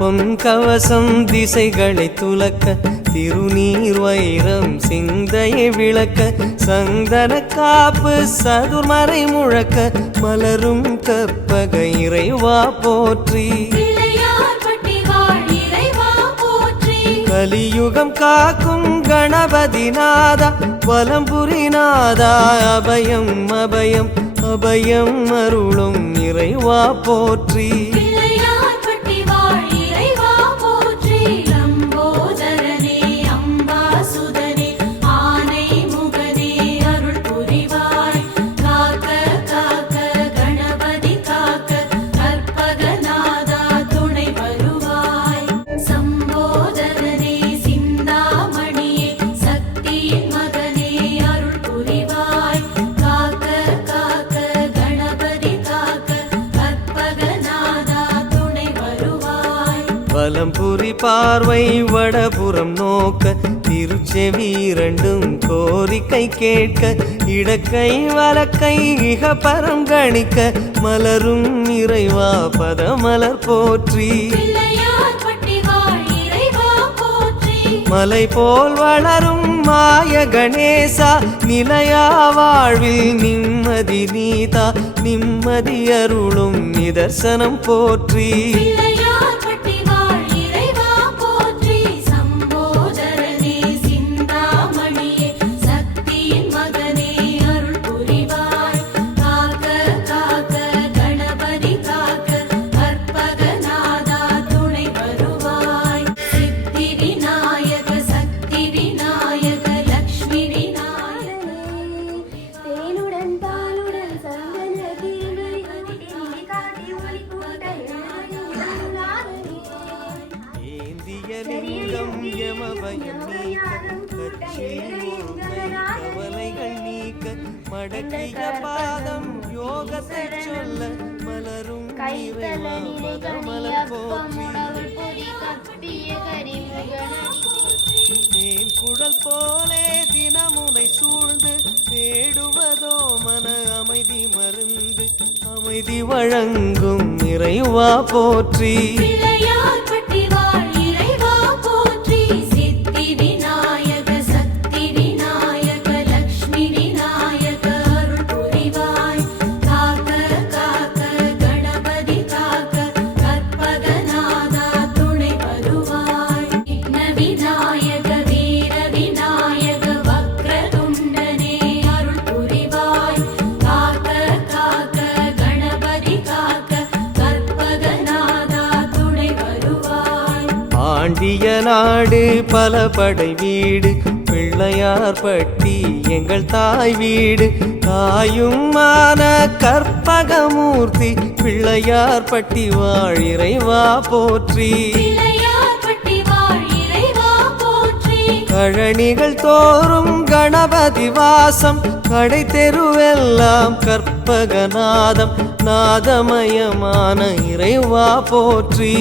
பொன் கவசம் திசைகளை துலக்க திருநீர் வைரம் சிந்தையை விளக்க சந்தன காப்பு சதுர்மறை முழக்க மலரும் கற்பக இறைவா போற்றி கலியுகம் காக்கும் கணபதி நாதா வலம்புரி நாதா அபயம் அபயம் அபயம் அருளும் இறைவா போற்றி வலம்புரி பார்வை வடபுறம் நோக்க திருச்செவி இரண்டும் கோரிக்கை கேட்க இடக்கை வலக்கை இகபரம் கணிக்க மலரும் இறைவா பதமலர் போற்றி மலை போல் வளரும் மாய கணேசா நிலையா வாழ்வில் நிம்மதி நீதா நிம்மதி அருளும் நிதர்சனம் போற்றி கவலைகள் நீக்க மடக்கிய பாதம் யோகத்தை சொல்ல மலரும் மலர் போற்றி தேன் குடல் போலே தினமுனை சூழ்ந்து தேடுவதோ மன அமைதி மருந்து அமைதி வழங்கும் இறைவா போற்றி பாண்டிய நாடு பல படை வீடு பிள்ளையார் பட்டி எங்கள் தாய் வீடு தாயுமான கற்பகமூர்த்தி பிள்ளையார் பட்டி வாழ் இறைவா போற்றி கழனிகள் தோறும் கணபதி வாசம் கடை தெருவெல்லாம் கற்பகநாதம் நாதமயமான இறைவா போற்றி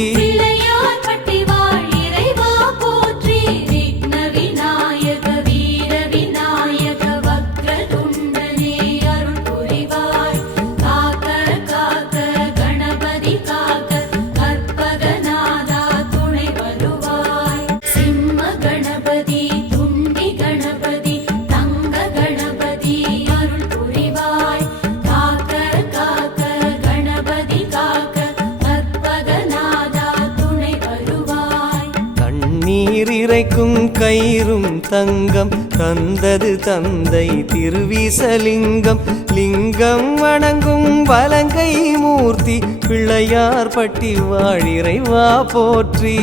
இறைக்கும் கயிறும் தங்கம் தந்தது தந்தை திருவிசலிங்கம் லிங்கம் வணங்கும் வலங்கை மூர்த்தி பிள்ளையார் பட்டி வாழ் இறைவா போற்றி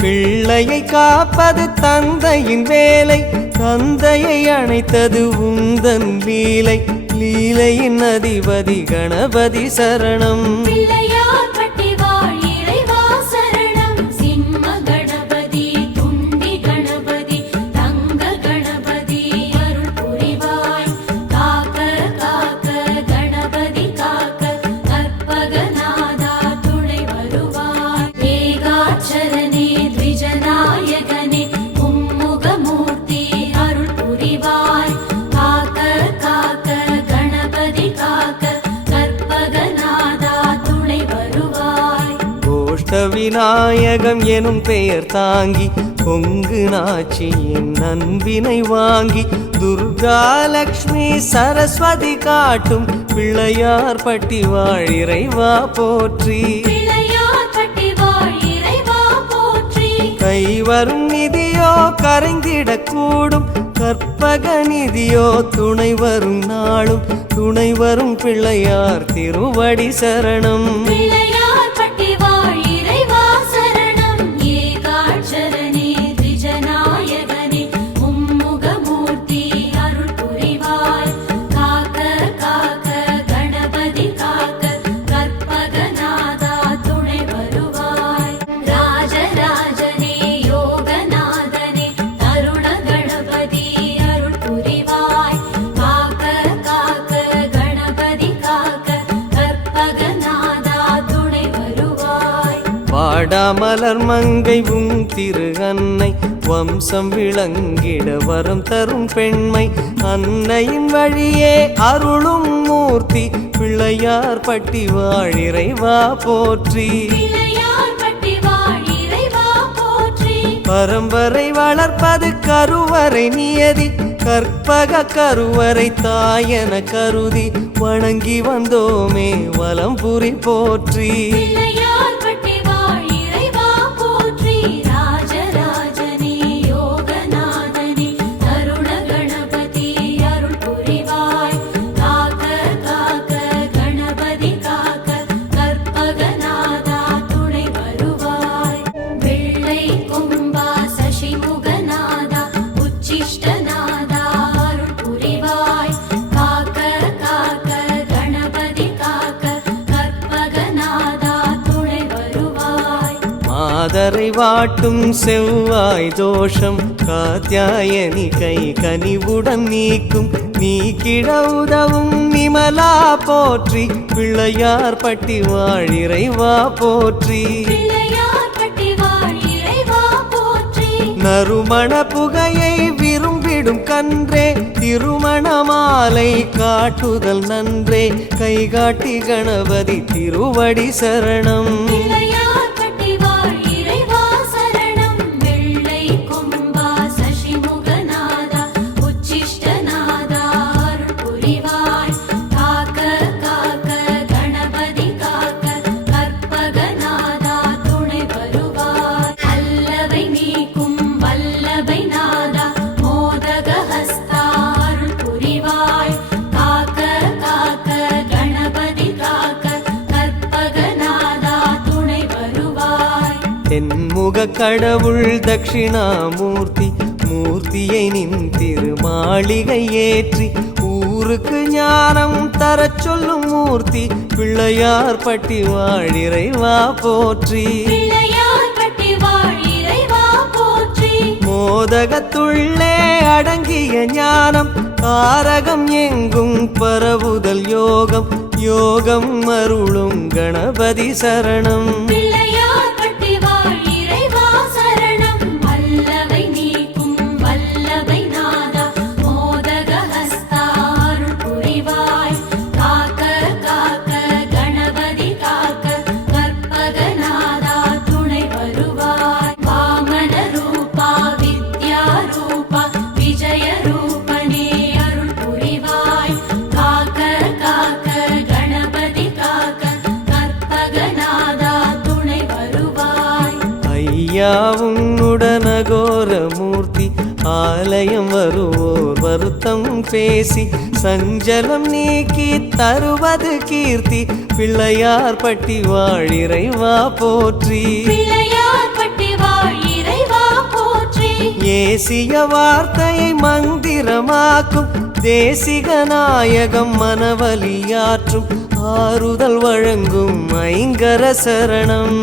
பிள்ளையை காப்பது தந்தையின் வேலை தந்தையை அணைத்தது உந்தன் லீலை லீலையின் அதிபதி கணபதி சரணம் காக்க கணபதி காக்க கற்பகநாதா துணை விநாயகம் எனும் பெயர் தாங்கி கொங்கு நாச்சியின் அன்பினை வாங்கி துர்கா லக்ஷ்மி சரஸ்வதி காட்டும் பிள்ளையார் பட்டி வாழ் இறைவா போற்றி. கைவரும் நிதியோ கரைந்திடக்கூடும் கற்பக நிதியோ துணை வரும் நாளும் துணை வரும் பிள்ளையார் திருவடி சரணம். வாடாமலர் மங்கை உன் திரு அன்னை வம்சம் விளங்கிட வரம் தரும் பெண்மை அன்னையின் வழியே அருளும் மூர்த்தி பிள்ளையார் பட்டி வாழ் இறைவா போற்றி. பரம்பரை வளர்ப்பது கருவறை நியதி கற்பக கருவறை தாயன கருதி வணங்கி வந்தோமே வலம்புரி போற்றி. மாதரை வாட்டும் செவ்வாய் தோஷம் காத்யாயனி கை கனிவுடன் நீக்கும் நீக்கிட உதவும் நிமலா போற்றி பிள்ளையார் பட்டி வாழ் இறைவா போற்றி. நறுமண புகையை விரும்பிடும் கன்றே திருமண மாலை காட்டுதல் நன்றே கைகாட்டி கணபதி திருவடி சரணம். தென்முக கடவுள் தட்சிணாமூர்த்தி மூர்த்தியை நின் திருமாளிகை ஏற்றி ஊருக்கு ஞானம் தரச் சொல்லும் மூர்த்தி பிள்ளையார் பட்டி வாழ் இறைவா போற்றி. மோதகத்துள்ளே அடங்கிய ஞானம் காரகம் எங்கும் பரவுதல் யோகம் யோகம் அருளும் கணபதி சரணம். உன்னுடனகோர மூர்த்தி ஆலயம் வருவோர் வருத்தம் பேசி சஞ்சலம் நீக்கி தருவது கீர்த்தி பிள்ளையார் பட்டி வாழ் இறைவா போற்றி. ஏசிய வார்த்தையை மந்திரமாக்கும் தேசிக நாயகம் மனவலியாற்றும் ஆறுதல் வழங்கும் ஐங்கர சரணம்.